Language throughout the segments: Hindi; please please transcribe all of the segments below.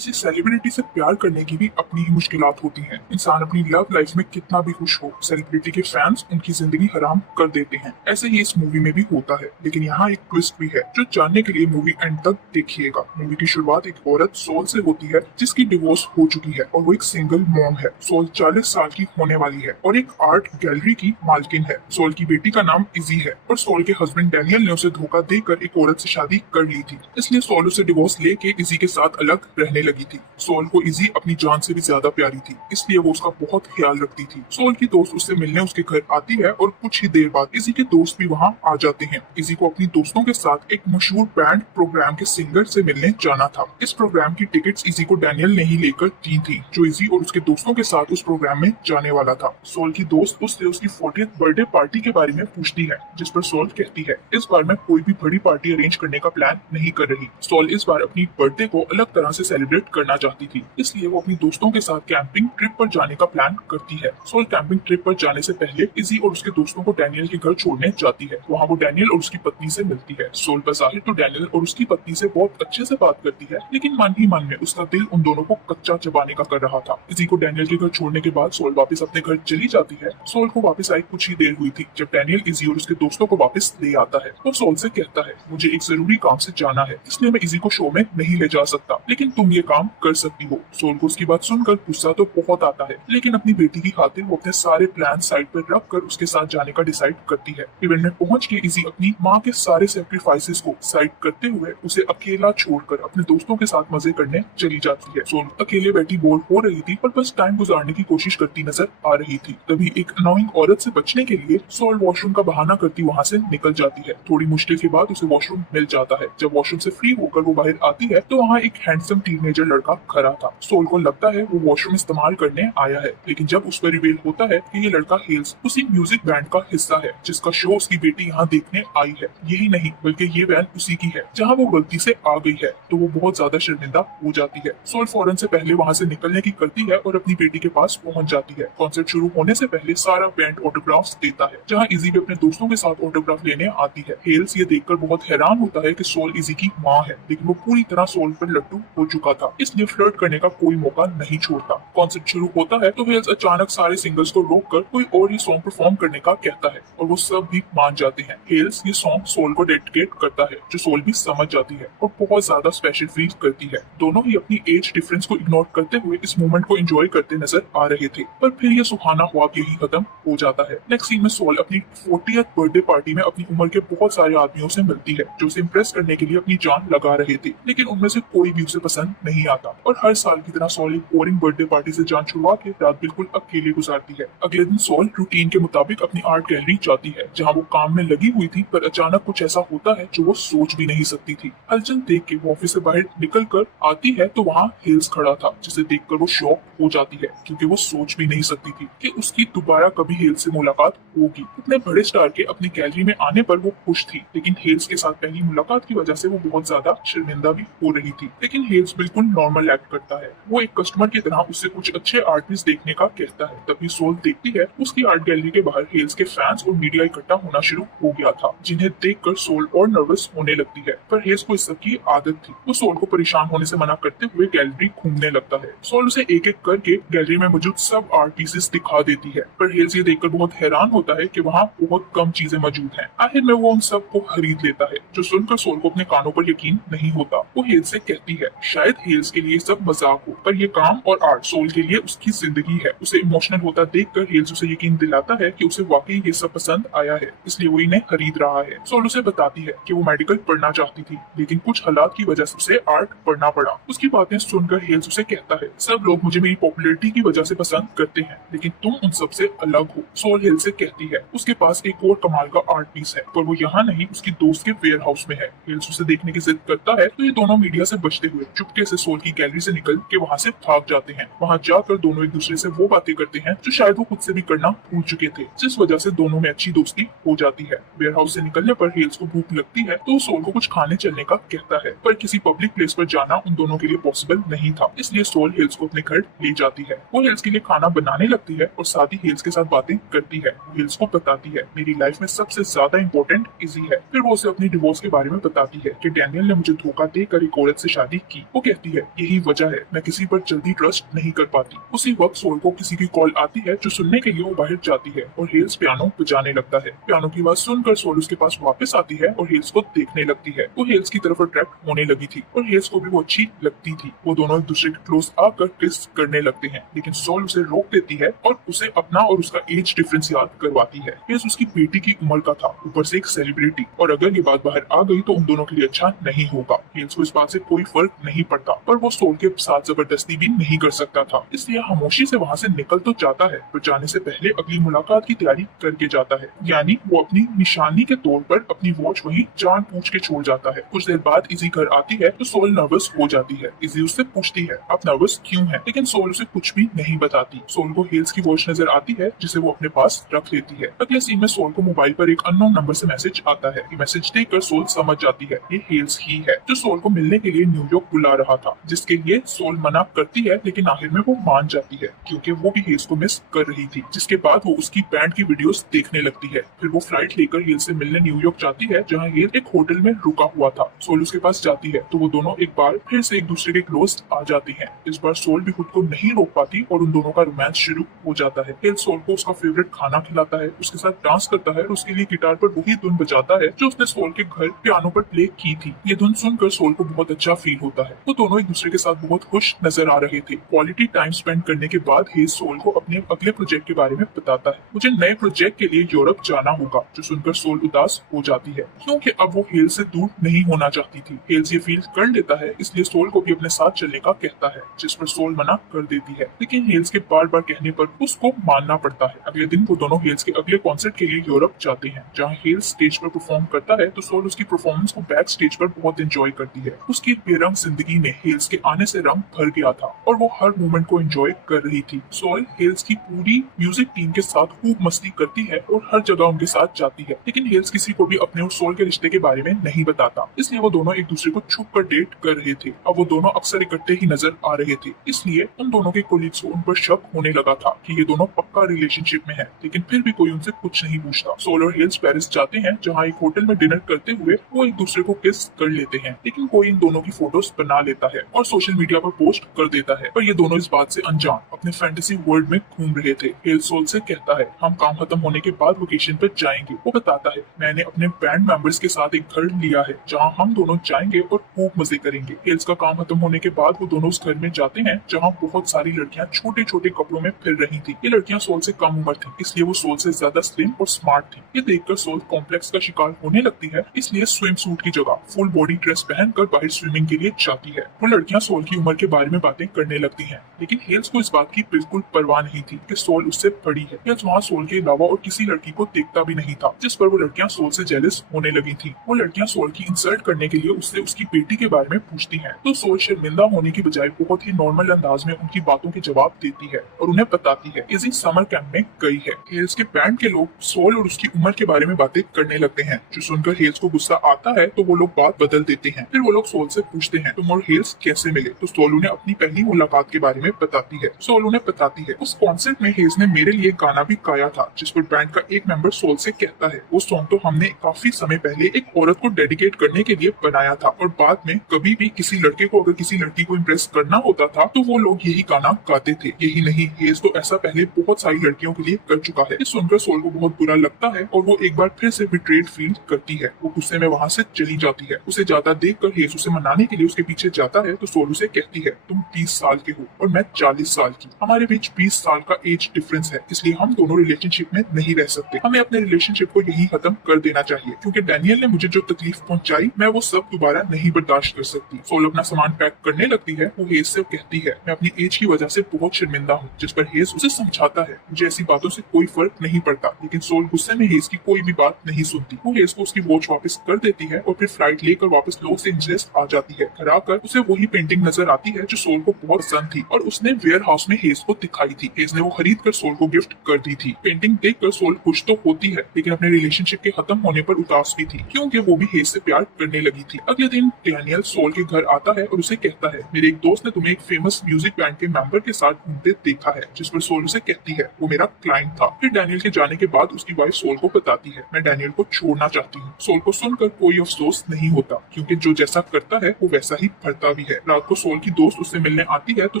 किसी सेलिब्रिटी से प्यार करने की भी अपनी ही मुश्किलात होती हैं। इंसान अपनी लव लाइफ में कितना भी खुश हो, सेलिब्रिटी के फैंस उनकी जिंदगी हराम कर देते हैं। ऐसे ही इस मूवी में भी होता है, लेकिन यहाँ एक ट्विस्ट भी है जो जानने के लिए मूवी एंड तक देखिएगा। मूवी की शुरुआत एक औरत सोल से होती है जिसकी डिवोर्स हो चुकी है और वो एक सिंगल मॉम है। सोल 40 साल की होने वाली है और एक आर्ट गैलरी की मालकिन है। सोल की बेटी का नाम इजी है और सोल के हस्बैंड डैनियल ने उसे धोखा देकर एक औरत से शादी कर ली थी, इसलिए सोल उसे डिवोर्स लेके इजी के साथ अलग रहने लगी थी। सोल को इजी अपनी जान से भी ज्यादा प्यारी थी, इसलिए वो उसका बहुत ख्याल रखती थी। सोल की दोस्त उससे मिलने उसके घर आती है और कुछ ही देर बाद इजी के दोस्त भी वहाँ आ जाते हैं। इजी को अपनी दोस्तों के साथ एक मशहूर बैंड प्रोग्राम के सिंगर से मिलने जाना था। इस प्रोग्राम की टिकट्स इजी को डैनियल ने ही लेकर दी थी, जो इजी और उसके दोस्तों के साथ उस प्रोग्राम में जाने वाला था। सोल की दोस्त उससे उसकी 40th बर्थडे पार्टी के बारे में पूछती है, जिस पर सोल कहती है इस बार मैं कोई भी बड़ी पार्टी अरेंज करने का प्लान नहीं कर रही। सोल इस बार अपनी बर्थडे को अलग तरह से सेलिब्रेट करना चाहती थी, इसलिए वो अपनी दोस्तों के साथ कैंपिंग ट्रिप पर जाने का प्लान करती है। सोल कैंपिंग ट्रिप पर जाने से पहले इजी और उसके दोस्तों को डैनियल के घर छोड़ने जाती है। वहाँ वो डैनियल और उसकी पत्नी से मिलती है। सोल बज़ाहिर तो डैनियल और उसकी पत्नी से बहुत अच्छे से बात करती है, लेकिन मन ही मन में उसका दिल उन दोनों को कच्चा चबाने का कर रहा था। इजी को डैनियल के घर छोड़ने के बाद सोल वापस अपने घर चली जाती है। सोल को वापस आए कुछ ही देर हुई थी जब डैनियल इजी और उसके दोस्तों को वापस ले आता है। वो सोल से कहता है मुझे एक जरूरी काम से जाना है, इसलिए मैं इजी को शो में नहीं ले जा सकता, लेकिन तुम ये काम कर सकती हो। सोल को उसकी बात सुनकर गुस्सा तो बहुत आता है, लेकिन अपनी बेटी की खातिर वो अपने सारे प्लान साइड पर रख कर उसके साथ जाने का डिसाइड करती है। इवेंट में पहुंच के इजी अपनी माँ के सारे सेक्रीफाइसेस को साइड करते हुए उसे अकेला छोड़कर अपने दोस्तों के साथ मजे करने चली जाती है। सोल अकेले बैठी बोर हो रही थी, पर बस टाइम गुजारने की कोशिश करती नजर आ रही थी। तभी एक अनोइंग औरत से बचने के लिए सोल वॉशरूम का बहाना करती वहाँ से निकल जाती है। थोड़ी मुश्किल के बाद उसे वॉशरूम मिल जाता है। जब वॉशरूम से फ्री होकर वो बाहर आती है तो वहाँ एक हैंडसम टीनेजर लड़का खड़ा था। सोल को लगता है वो वॉशरूम इस्तेमाल करने आया है, लेकिन जब उस पर रिवील होता है कि ये लड़का हेल्स उसी म्यूजिक बैंड का हिस्सा है जिसका शो उसकी बेटी यहाँ देखने आई है। यही नहीं बल्कि ये वैन उसी की है जहाँ वो गलती से आ गई है, तो वो बहुत ज्यादा शर्मिंदा हो जाती है। सोल फौरन से पहले वहाँ से निकलने की करती है और अपनी बेटी के पास पहुंच जाती है। कॉन्सर्ट शुरू होने से पहले सारा बैंड ऑटोग्राफ्स देता है, जहाँ इजी भी अपने दोस्तों के साथ ऑटोग्राफ लेने आती है। हेल्स ये देखकर बहुत हैरान होता है कि सोल इजी की माँ है, लेकिन वो पूरी तरह सोल पर लट्टू हो चुका था, इसलिए फ्लर्ट करने का कोई मौका नहीं छोड़ता। कॉन्सर्ट शुरू होता है तो हेल्स अचानक सारे सिंगर्स को रोककर कोई और ही सॉन्ग परफॉर्म करने का कहता है और वो सब भी मान जाते हैं। हेल्स ये सॉन्ग सोल को डेडिकेट करता है, जो सोल भी समझ जाती है और बहुत ज्यादा स्पेशल फील करती है। दोनों ही अपनी एज डिफरेंस को इग्नोर करते हुए इस मोमेंट को एंजॉय करते नजर आ रहे थे, पर फिर ये सुहाना ख्वाब यही खत्म हो जाता है। नेक्स्ट सीन में सोल अपनी 40th बर्थडे पार्टी में अपनी उम्र के बहुत सारे आदमियों से मिलती है जो उसे इम्प्रेस करने के लिए अपनी जान लगा रहे थे, लेकिन उनमें से कोई भी उसे पसंद नहीं आता। और हर साल की तरह सोल एक बोरिंग बर्थडे पार्टी से जान छुड़वा के रात बिल्कुल अकेले गुजारती है। अगले दिन सोल रूटीन के मुताबिक अपनी आर्ट गैलरी जाती है, जहाँ वो काम में लगी हुई थी, पर अचानक कुछ ऐसा होता है जो वो सोच भी नहीं सकती थी। हलचल देख के वो ऑफिस से बाहर निकल कर आती है तो वहाँ हेल्स खड़ा था, जिसे देखकर वो शॉक हो जाती है, क्योंकि वो सोच भी नहीं सकती थी कि उसकी दोबारा कभी हेल्स से मुलाकात होगी। इतने बड़े स्टार के अपनी गैलरी में आने पर वो खुश थी, लेकिन हेल्स के साथ पहली मुलाकात की वजह से वो बहुत ज्यादा शर्मिंदा भी हो रही थी। लेकिन हेल्स बिल्कुल नॉर्मल एक्ट करता है, वो एक कस्टमर की तरह उससे कुछ अच्छे आर्ट पीस देखने का कहता है। तभी सोल देखती है उसकी आर्ट गैलरी के बाहर हेल्स के फैंस और मीडिया इकट्ठा होना शुरू हो गया था, जिन्हें देखकर सोल और नर्वस होने लगती है, पर हेल्स को इस सब की आदत थी। वो सोल को परेशान होने से मना करते हुए गैलरी घूमने लगता है। सोल उसे एक एक करके गैलरी में मौजूद सब आर्ट पीसेस दिखा देती है, पर हेल्स ये देखकर बहुत हैरान होता है कि वहाँ बहुत कम चीजें मौजूद हैं। आखिर में वो उन सब को खरीद लेता है, जो सुनकर सोल को अपने कानों पर यकीन नहीं होता। वो हेल्स से कहती है शायद हेल्स के लिए सब मजाक हो, पर ये काम और आर्ट सोल के लिए उसकी जिंदगी है। उसे इमोशनल होता देखकर हेल्स उसे यकीन दिलाता है कि उसे वाकई ये सब पसंद आया है, इसलिए वो इन्हें खरीद रहा है। सोल उसे बताती है कि वो मेडिकल पढ़ना चाहती थी, लेकिन कुछ हालात की वजह से उसे आर्ट पढ़ना पड़ा। उसकी बातें सुनकर हेल्स उसे कहता है सब लोग मुझे मेरी पॉपुलैरिटी की वजह से पसंद करते हैं, लेकिन तुम उन सब से अलग हो। सोल हेल्स से कहती है उसके पास एक और कमाल का आर्ट पीस है, पर वो यहाँ नहीं उसकी दोस्त के वेयर हाउस में है। हेल्स उसे देखने की जिद करता है तो ये दोनों मीडिया से बचते हुए चुपके से सोल की गैलरी से निकल के वहाँ से भाग जाते हैं। वहाँ जाकर दोनों एक दूसरे से वो बातें करते हैं जो शायद वो खुद से भी करना भूल चुके थे, जिस वजह से दोनों में अच्छी दोस्ती हो जाती है। वेयर हाउस से निकलने पर हेल्स को भूख लगती है तो सोल को कुछ खाने चलने का कहता है, पर किसी पब्लिक प्लेस पर जाना उन दोनों के लिए पॉसिबल नहीं था, इसलिए सोल हेल्स को अपने घर ले जाती है। वो हेल्स के लिए खाना बनाने लगती है और साथ ही हेल्स के साथ बातें करती है। वो हेल्स को बताती है मेरी लाइफ में सबसे ज्यादा इम्पोर्टेंट इजी है। फिर वो उसे अपनी डिवोर्स के बारे में बताती है कि डैनियल ने मुझे धोखा देकर एक औरत से शादी की। वो कहती कहती है यही वजह है मैं किसी पर जल्दी ट्रस्ट नहीं कर पाती। उसी वक्त सोल को किसी की कॉल आती है जो सुनने के लिए वो बाहर जाती है और हेल्स पियानो बजाने लगता है। पियानो की आवाज सुनकर सोल उसके पास वापस आती है और हेल्स को देखने लगती है। वो हेल्स की तरफ अट्रैक्ट होने लगी थी और हेल्स को भी वो अच्छी लगती थी। वो दोनों एक दूसरे के क्लोज आकर किस करने लगते हैं, लेकिन सोल उसे रोक देती है और उसे अपना और उसका एज डिफरेंस याद करवाती है। हेल्स उसकी बेटी की उम्र का था, ऊपर से एक सेलिब्रिटी, और अगर ये बात बाहर आ गई तो उन दोनों के लिए अच्छा नहीं होगा। हेल्स को इस बात से कोई फर्क नहीं पड़ता, पर वो सोल के साथ जबरदस्ती भी नहीं कर सकता था, इसलिए खामोशी से वहाँ से निकल तो जाता है, पर जाने से पहले अगली मुलाकात की तैयारी करके जाता है। यानी वो अपनी निशानी के तौर पर अपनी वॉच वहीं जान पूछ के छोड़ जाता है। कुछ देर बाद इजी घर आती है तो सोल नर्वस हो जाती है। इजी उससे पूछती है आप नर्वस क्यों है, लेकिन सोल उसे कुछ भी नहीं बताती। सोल को हेल्स की वॉच नजर आती है जिसे वो अपने पास रख लेती है। अगले सीन में सोल को मोबाइल पर एक अननोन नंबर से मैसेज आता है। ये मैसेज देखकर सोल समझ जाती है ये हेल्स ही है जो सोल को मिलने के लिए न्यूयॉर्क बुला रहा था, जिसके लिए सोल मना करती है, लेकिन आखिर में वो मान जाती है क्योंकि वो भी हेल्स को मिस कर रही थी। जिसके बाद वो उसकी बैंड की वीडियोस देखने लगती है। फिर वो फ्लाइट लेकर हेल्स से मिलने न्यूयॉर्क जाती है, जहाँ हेल्स एक होटल में रुका हुआ था। सोल उसके पास जाती है तो वो दोनों एक बार फिर से एक दूसरे के क्लोज आ जाती हैं। इस बार सोल भी खुद को नहीं रोक पाती और उन दोनों का रोमांस शुरू हो जाता है। हेल्स सोल को उसका फेवरेट खाना खिलाता है, उसके साथ डांस करता है और उसके लिए गिटार पर वही धुन बजाता है जो उसने सोल के घर पियानो पर प्ले की थी। ये धुन सुनकर सोल को बहुत अच्छा फील होता है। वो दोनों एक दूसरे के साथ बहुत खुश नजर आ रहे थे। क्वालिटी टाइम स्पेंड करने के बाद हेल्स सोल को अपने अगले प्रोजेक्ट के बारे में बताता है। मुझे नए प्रोजेक्ट के लिए यूरोप जाना होगा, जो सुनकर सोल उदास हो जाती है क्योंकि अब वो हेल्स से दूर नहीं होना चाहती थी। हेल्स ये फील कर लेता है, इसलिए सोल को भी अपने साथ चलने का कहता है, जिस पर सोल मना कर देती है, लेकिन हेल्स के बार बार कहने पर उसको मानना पड़ता है। अगले दिन वो दोनों हेल्स के अगले कॉन्सर्ट के लिए यूरोप जाते हैं, जहाँ हेल्स स्टेज पर परफॉर्म करता है तो सोल उसकी परफॉर्मेंस को बैक स्टेज पर बहुत एंजॉय करती है। उसकी बेरंग जिंदगी में हेल्स के आने से रंग भर गया था और वो हर मोमेंट को एंजॉय कर रही थी। सोल हेल्स की पूरी म्यूजिक टीम के साथ खूब मस्ती करती है और हर जगह उनके साथ जाती है, लेकिन हेल्स किसी को भी अपने और सोल के रिश्ते के बारे में नहीं बताता, इसलिए वो दोनों एक दूसरे को छुप कर डेट कर रहे थे। अब वो दोनों अक्सर इकट्ठे ही नजर आ रहे थे, इसलिए उन दोनों के कोलीग्स को उन पर शक होने लगा था कि ये दोनों पक्का रिलेशनशिप में हैं, लेकिन फिर भी कोई उनसे कुछ नहीं पूछता। सोल और हेल्स पेरिस जाते हैं, जहाँ एक होटल में डिनर करते हुए वो एक दूसरे को किस कर लेते हैं, लेकिन कोई इन दोनों की फोटोज बना लेता है और सोशल मीडिया पर पोस्ट कर देता है। पर ये दोनों इस बात से अनजान अपने फैंटेसी वर्ल्ड में घूम रहे थे। हेल्स सोल से कहता है हम काम खत्म होने के बाद वेकेशन पर जाएंगे। वो बताता है मैंने अपने बैंड मेंबर्स के साथ एक घर लिया है, जहाँ हम दोनों जाएंगे और खूब मजे करेंगे। हेल्स का काम खत्म होने के बाद वो दोनों उस घर में जाते हैं, जहाँ बहुत सारी लड़कियां छोटे छोटे कपड़ों में फिर रही थी। ये लड़कियां सोल से कम उम्र थी, इसलिए वो सोल से ज्यादा स्लिम और स्मार्ट थी। ये देखकर सोल कॉम्प्लेक्स का शिकार होने लगती है, इसलिए स्विम सूट की जगह फुल बॉडी ड्रेस पहनकर बाहर स्विमिंग के लिए जाती है। वो लड़कियां सोल की उम्र के बारे में बातें करने लगती हैं, लेकिन हेल्स को इस बात की बिल्कुल परवाह नहीं थी कि सोल उससे बड़ी है। हेल्स वहाँ सोल के अलावा और किसी लड़की को देखता भी नहीं था, जिस पर वो लड़कियां सोल से जेलस होने लगी थी। वो लड़कियां सोल की इंसल्ट करने के लिए उससे उसकी बेटी के बारे में पूछती हैं, तो सोल शर्मिंदा होने की बजाय बहुत ही नॉर्मल अंदाज में उनकी बातों के जवाब देती है और उन्हें बताती है इसी समर कैंप में गई है। हेल्स के बैंड के लोग सोल और उसकी उम्र के बारे में बातें करने लगते हैं, जो सुनकर हेल्स को गुस्सा आता है तो वो लोग बात बदल देते हैं। फिर वो लोग सोल से पूछते हैं तुम और हेल्स कैसे मिले, तो सोल उन्हें अपनी पहली मुलाकात के बारे में बताती है। सोल उन्हें बताती है उस कॉन्सर्ट में हेल्स ने मेरे लिए गाना भी गाया था, जिस पर बैंड का एक मेंबर सोल से कहता है वो सॉन्ग तो हमने काफी समय पहले एक औरत को डेडिकेट करने के लिए बनाया था, और बाद में कभी भी किसी लड़के को अगर किसी लड़की को इम्प्रेस करना होता था तो वो लोग यही गाना गाते थे। यही नहीं, हेल्स तो ऐसा पहले बहुत सारी लड़कियों के लिए कर चुका है। ये सुनकर सोल को बहुत बुरा लगता है और वो एक बार फिर से बिट्रेड फील करती है। वो गुस्से में वहाँ से चली जाती है। उसे जाता देखकर हेल्स उसे मनाने के लिए उसके पीछे जाता है तो सोल उसे कहती है तुम 20 साल के हो और मैं 40 साल की, हमारे बीच 20 साल का एज डिफरेंस है, इसलिए हम दोनों रिलेशनशिप में नहीं रह सकते। हमें अपने रिलेशनशिप को यही खत्म कर देना चाहिए, क्योंकि डैनियल ने मुझे जो तकलीफ पहुंचाई मैं वो सब दोबारा नहीं बर्दाश्त कर सकती। सोल अपना सामान पैक करने लगती है। वो हेज से कहती है मैं अपनी एज की वजह से बहुत शर्मिंदा हूँ, जिस पर हेज उसे समझाता है मुझे ऐसी बातों से कोई फर्क नहीं पड़ता, लेकिन सोल गुस्से में हेज की कोई भी बात नहीं सुनती। वो हेज को उसकी वॉच वापस कर देती है और फिर फ्लाइट लेकर वापस लॉस एंजलिस आ जाती है। घर आकर उसे वही पेंटिंग नजर आती है जो सोल को बहुत पसंद थी और उसने वेयर हाउस में हेज को दिखाई थी। हेज ने वो खरीद कर सोल को गिफ्ट कर दी थी। पेंटिंग देखकर सोल खुश तो होती है, लेकिन अपने रिलेशनशिप के खत्म होने पर उदास भी थी, क्योंकि वो भी हेज से प्यार करने लगी थी। अगले दिन डैनियल सोल के घर आता है और उसे कहता है मेरे एक दोस्त ने तुम्हें एक फेमस म्यूजिक बैंड के मेंबर के साथ घूमते देखा है, जिस पर सोल उसे कहती है वो मेरा क्लाइंट था। फिर डैनियल के जाने के बाद उसकी वाइफ सोल को बताती है मैं डैनियल को छोड़ना चाहती हूँ। सोल को सुनकर कोई अफसोस नहीं होता, क्योंकि जो जैसा करता है वो वैसा ही भरता होता भी है। रात को सोल की दोस्त उससे मिलने आती है तो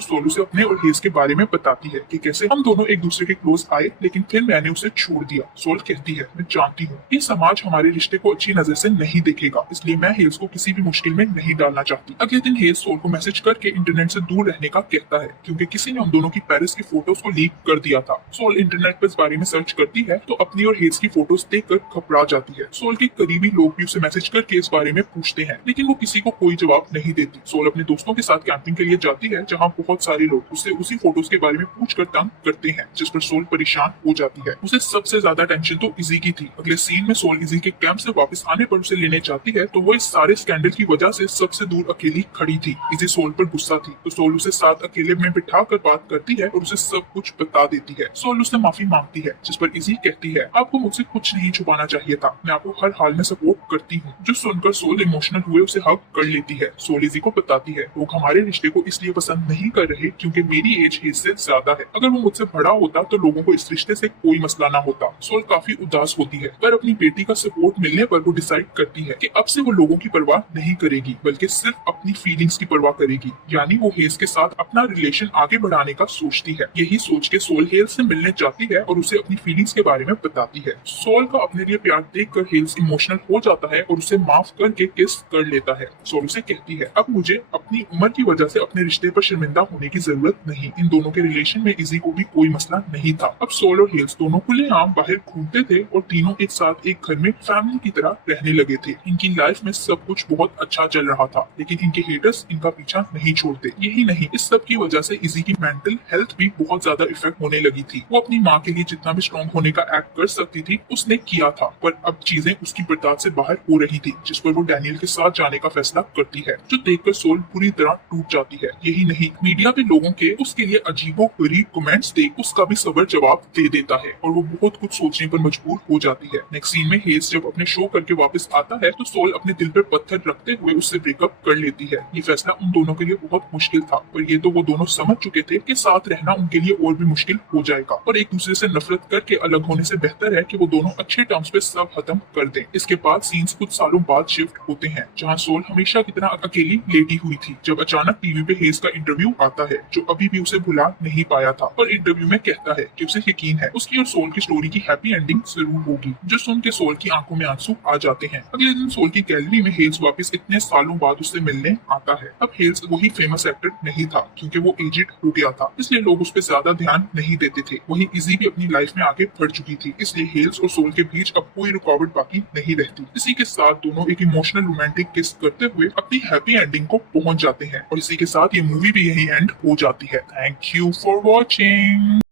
सोल उसे अपने और हेज के बारे में बताती है कि कैसे हम दोनों एक दूसरे के क्लोज आए लेकिन फिर मैंने उसे छोड़ दिया। सोल कहती है, मैं जानती हूँ ये समाज हमारे रिश्ते को अच्छी नजर से नहीं देखेगा, इसलिए मैं हेज को किसी भी मुश्किल में नहीं डालना चाहती। अगले दिन हेज सोल को मैसेज करके इंटरनेट से दूर रहने का कहता है क्योंकि किसी ने हम दोनों की पेरिस की फोटोज को लीक कर दिया था। सोल इंटरनेट पर इस बारे में सर्च करती है तो अपनी और हेज की फोटोज देखकर घबरा जाती है। सोल के करीबी लोग भी उसे मैसेज करके इस बारे में पूछते हैं लेकिन वो किसी को कोई जवाब नहीं देती। सोल अपने दोस्तों के साथ कैंपिंग के लिए जाती है जहाँ बहुत सारे लोग उससे उसी फोटोज के बारे में पूछकर तंग करते हैं, जिस पर सोल परेशान हो जाती है। उसे सबसे ज्यादा टेंशन तो इजी की थी। अगले सीन में सोल इजी के कैंप से वापस आने पर उसे लेने जाती है तो वो इस सारे स्कैंडल की वजह से सबसे दूर अकेली खड़ी थी। इजी सोल पर गुस्सा थी तो सोल उसे साथ अकेले में बिठा कर बात करती है और उसे सब कुछ बता देती है। सोल उससे माफी मांगती है जिस पर इजी कहती है, आपको मुझसे कुछ नहीं छुपाना चाहिए था, मैं आपको हर हाल में सपोर्ट करती हूँ। जो सुनकर सोल इमोशनल हुए उसे हग कर लेती है। सोल इजी को बताती है, लोग हमारे रिश्ते को इसलिए पसंद नहीं कर रहे क्योंकि मेरी एज हेज से ज्यादा है। अगर वो मुझसे बड़ा होता तो लोगों को इस रिश्ते से कोई मसला ना होता। सोल काफी उदास होती है पर अपनी बेटी का सपोर्ट मिलने पर वो डिसाइड करती है कि अब से वो लोगों की परवाह नहीं करेगी बल्कि सिर्फ अपनी फीलिंग्स की परवाह करेगी, यानी वो हेज के साथ अपना रिलेशन आगे बढ़ाने का सोचती है। यही सोच के सोल हेज से मिलने जाती है और उसे अपनी फीलिंग्स के बारे में बताती है। सोल का अपने लिए प्यार देखकर हेज इमोशनल हो जाता है और उसे माफ करके किस कर लेता है। सोल उसे कहती है, अब मुझे अपनी उम्र की वजह से अपने रिश्ते पर शर्मिंदा होने की जरूरत नहीं। इन दोनों के रिलेशन में इजी को भी कोई मसला नहीं था। अब सोल और हेज दोनों खुलेआम बाहर घूमते थे और तीनों एक साथ एक घर में फैमिली की तरह रहने लगे थे। इनकी लाइफ में सब कुछ बहुत अच्छा चल रहा था लेकिन इनके हेटर्स इनका पीछा नहीं छोड़ते। यही नहीं, इस सब की वजह से इजी की मेंटल हेल्थ भी बहुत ज्यादा इफेक्ट होने लगी थी। वो अपनी माँ के लिए जितना भी स्ट्रॉन्ग होने का एक्ट कर सकती थी उसने किया था, पर अब चीजें उसकी बर्दाश्त से बाहर हो रही थी, जिस पर वो डैनियल के साथ जाने का फैसला करती है, जो देखकर सोल पूरी तरह टूट जाती है। यही नहीं, मीडिया पे लोगों के उसके लिए अजीबोगरीब कमेंट्स देख उसका भी सबर जवाब दे देता है और वो बहुत कुछ सोचने पर मजबूर हो जाती है। नेक्स्ट सीन में हेज जब अपने शो करके वापस आता है तो सोल अपने दिल पर पत्थर रखते हुए उससे ब्रेकअप कर लेती है। ये फैसला उन दोनों के लिए बहुत मुश्किल था, पर ये तो वो दोनों समझ चुके थे कि साथ रहना उनके लिए और भी मुश्किल हो जाएगा और एक दूसरे से नफरत करके अलग होने से बेहतर है कि वो दोनों अच्छे टर्म्स पे सब खत्म कर दें। इसके बाद सीन्स कुछ सालों बाद शिफ्ट होते हैं जहाँ सोल हमेशा की तरह अकेली लेटी हुई थी जब अचानक टीवी पे हेज का इंटरव्यू आता है, जो अभी भी उसे भुला नहीं पाया था। और इंटरव्यू में कहता है कि उसे यकीन है उसकी और सोल की स्टोरी की हैप्पी एंडिंग जरूर होगी, जो सुन के सोल की आंखों में आंसू आ जाते हैं। अगले दिन सोल की गैलरी में हेज वापस इतने सालों बाद उससे मिलने आता है। अब हेज वही फेमस एक्टर नहीं था क्योंकि वो एजेड हो गया था, इसलिए लोग उस पर ज्यादा ध्यान नहीं देते थे। वही इजी भी अपनी लाइफ में आगे बढ़ चुकी थी, इसलिए हेज और सोल के बीच अब कोई रुकावट बाकी नहीं रहती। इसी के साथ दोनों एक इमोशनल रोमांटिक किस करते हुए अपनी हैप्पी एंडिंग को पहुंच जाते हैं और इसी के साथ ये मूवी भी यही एंड हो जाती है। Thank you for watching.